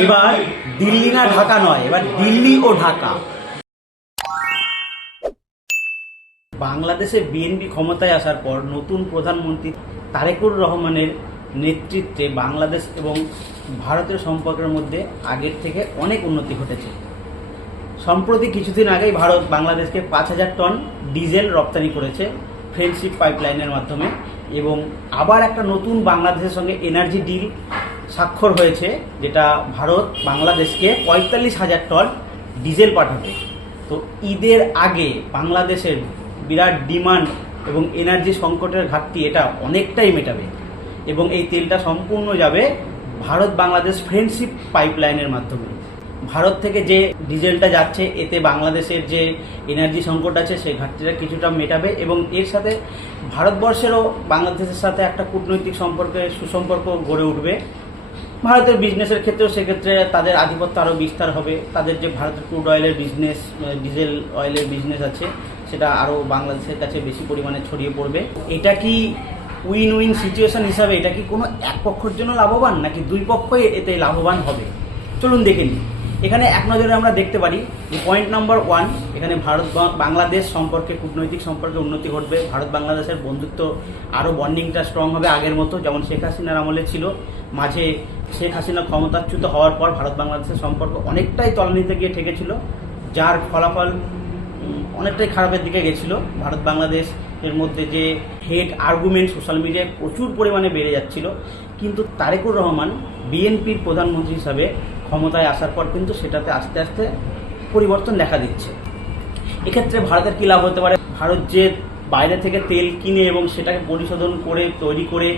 এবার দিল্লি না ঢাকা নয়, এবার দিল্লি ও ঢাকা। বাংলাদেশে বিএনপি ক্ষমতায় আসার পর নতুন প্রধানমন্ত্রী তারেকুর রহমানের নেতৃত্বে বাংলাদেশ এবং ভারতের সম্পর্কের মধ্যে আগের থেকে অনেক উন্নতি ঘটেছে। সম্প্রতি কিছুদিন আগেই ভারত বাংলাদেশকে 5,000 টন ডিজেল রপ্তানি করেছে ফ্রেন্ডশিপ পাইপলাইনের মাধ্যমে, এবং আবার একটা নতুন বাংলাদেশের সঙ্গে এনার্জি ডিল স্বাক্ষর হয়েছে, যেটা ভারত বাংলাদেশকে 45,000 টন ডিজেল পাঠাবে। তো ঈদের আগে বাংলাদেশের বিরাট ডিমান্ড এবং এনার্জি সংকটের ঘাটতি এটা অনেকটাই মেটাবে, এবং এই তেলটা সম্পূর্ণ যাবে ভারত বাংলাদেশ ফ্রেন্ডশিপ পাইপলাইনের মাধ্যমে। ভারত থেকে যে ডিজেলটা যাচ্ছে এতে বাংলাদেশের যে এনার্জি সংকট আছে সেই ঘাটতিটা কিছুটা মেটাবে, এবং এর সাথে ভারতবর্ষেরও বাংলাদেশের সাথে একটা কূটনৈতিক সুসম্পর্ক গড়ে উঠবে। ভারতের বিজনেসের ক্ষেত্রেও সেক্ষেত্রে তাদের আধিপত্য আরও বিস্তার হবে। তাদের যে ভারতের ক্রুড অয়েলের বিজনেস, ডিজেল অয়েলের বিজনেস আছে, সেটা আরও বাংলাদেশের কাছে বেশি পরিমাণে ছড়িয়ে পড়বে। এটা কি উইন উইন সিচুয়েশন হিসাবে এটা কি কোনো এক পক্ষের জন্য লাভবান, নাকি দুই পক্ষই এতে লাভবান হবে? চলুন দেখে নিই। এখানে এক নজরে আমরা দেখতে পারি যে পয়েন্ট নাম্বার 1, এখানে ভারত বাংলাদেশ সম্পর্কে, কূটনৈতিক সম্পর্কে উন্নতি ঘটবে। ভারত বাংলাদেশের বন্ধুত্ব আরও বন্ডিংটা স্ট্রং হবে আগের মতো, যেমন শেখ হাসিনার আমলে ছিল। মাঝে শেখ হাসিনা ক্ষমতাচ্যুত হওয়ার পর ভারত বাংলাদেশের সম্পর্ক অনেকটাই তলানিতে গিয়ে ঠেকেছিল, যার ফলাফল অনেকটাই খারাপের দিকে গেছিল। ভারত বাংলাদেশের মধ্যে যে হেট আর্গুমেন্ট সোশ্যাল মিডিয়ায় প্রচুর পরিমাণে বেড়ে যাচ্ছিল, কিন্তু তারেকুর রহমান বিএনপির প্রধানমন্ত্রী হিসাবে ক্ষমতায় আসার পর কিন্তু সেটাতে আস্তে আস্তে পরিবর্তন দেখা দিচ্ছে। এক্ষেত্রে ভারতের কী লাভ হতে পারে? ভারত যে বাইরে থেকে তেল কিনে এবং সেটাকে পরিশোধন করে তৈরি করে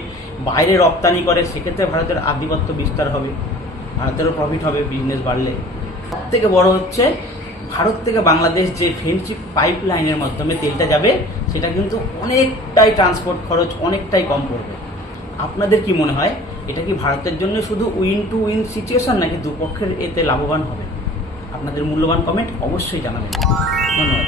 বাইরে রপ্তানি করে, সেক্ষেত্রে ভারতের আধিপত্য বিস্তার হবে, ভারতেরও প্রফিট হবে বিজনেস বাড়লে। সবথেকে বড় হচ্ছে ভারত থেকে বাংলাদেশ যে ফ্রেন্ডশিপ পাইপলাইনের মাধ্যমে তেলটা যাবে, সেটা কিন্তু অনেকটাই ট্রান্সপোর্ট খরচ অনেকটাই কম পড়বে। আপনাদের কি মনে হয়, এটা কি ভারতের জন্য শুধু উইন টু উইন সিচুয়েশন, নাকি দুপক্ষের এতে লাভবান হবে? আপনাদের মূল্যবান কমেন্ট অবশ্যই জানাবেন। ধন্যবাদ।